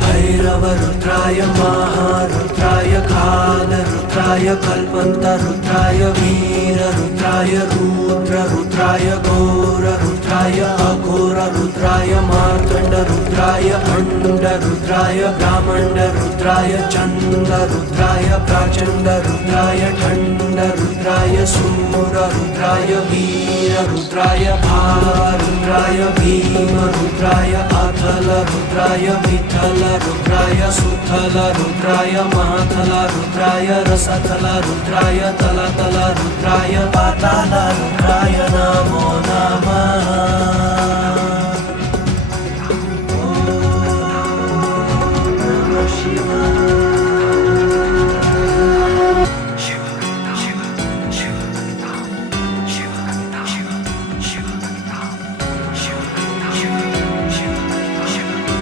भैरव रुद्राय महारुद्राय कालरुद्राय कल्पन्तरुद्राय वीररुद्राय रुद्ररुद्राय घोररुद्राय अघोररुद्राय मार्तण्डरुद्राय अण्डरुद्राय ब्राह्मण्डरुद्राय चण्डरुद्राय प्राचण्डरुद्राय खण्डरुद्राय सूररुद्राय वीररुद्राय भारुद्राय भीमरुद्राय अथलरुद्राय विठलरुद्राय सुथलरुद्राय माथलरुद्राय रसथलरुद्राय तलतलरुद्राय पातालरुद्राय नमो नमः।